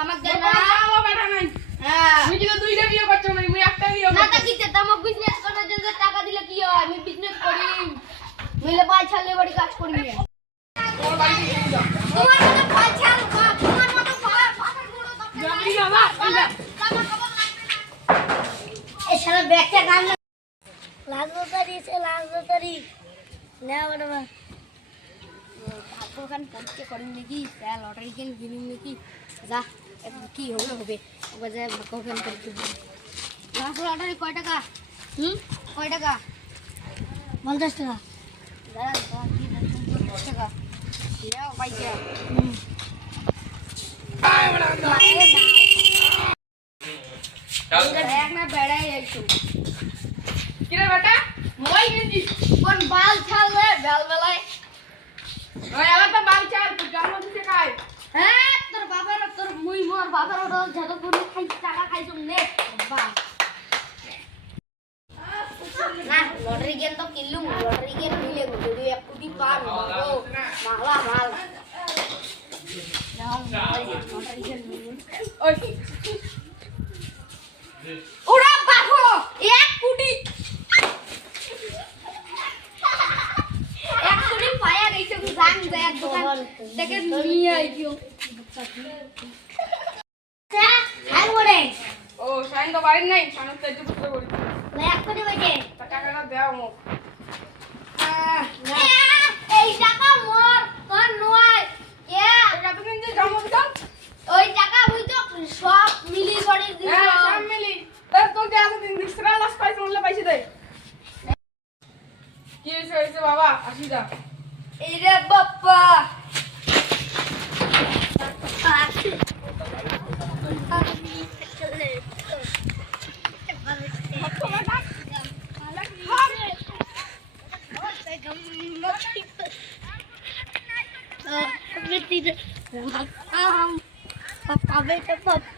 আমাক দে না বাবা বেটা নাই হ্যাঁ আমি কি দুইটা বিয়ে করছ না আমি একটা বিয়ে করব না তা কিতে আমাক বিজনেস করার জন্য টাকা দিলে কি হয় আমি বিজনেস করি মিলে পয়সালে বড়ি কাজ করি না তোমার বাড়ি থেকে যাও তোমার মত পয়সা তোমার মত পাথর গুলো যাবি না এই শালা ব্যাগটা গান লাজবতারি না বাবা দোকান পড়তে করেন নাকি লটারি কেন কিনুন নাকি যা কি হবে ওকে যায় ভাগ্যখান করতে লাস্ট লটারি কয় টাকা কয় টাকা 50 টাকা দাঁড়া 10 টাকা নাও পয়সা এক না বেড়াই আইছো কিরে বেটা মোবাইল কিনছি কোন বাল ছাড়লে বেল বেলায় ওই আলা তো বাল ছাড় তুই গাল মধ্যে খাই হ্যাঁ তোর বাবার তোর মুই মোর বাবার ওটা যত করে খাই টাকা খাইছ নে বাবা না লটারি গেল তো কিনলু লটারি গেল মিলে গো এক কোটি পার মাগো মাগলা মাল নাও লটারি গেল ওই ওরা বাবু 1 কোটি পায়া গেছে কি জান যায় দোকান দেখে নিয়ে আইছো আচ্ছা আর বলে ও সাইন তো বাড়ি নাই সাইন তো একটু করতে করি না এক কোটি বইছে টাকাটা দাও মো এই টাকা মোর তোর নয় কে টাকা তুমি যে জমা দাও ওই টাকা বুই তো সব মিলি করে দিও হ্যাঁ সব মিলি তো কে এত দিন দিছরা লাস পাইছ বললে পয়সা দে কি হইছে বাবা আসি যা এই রে বাপ্পা Papa,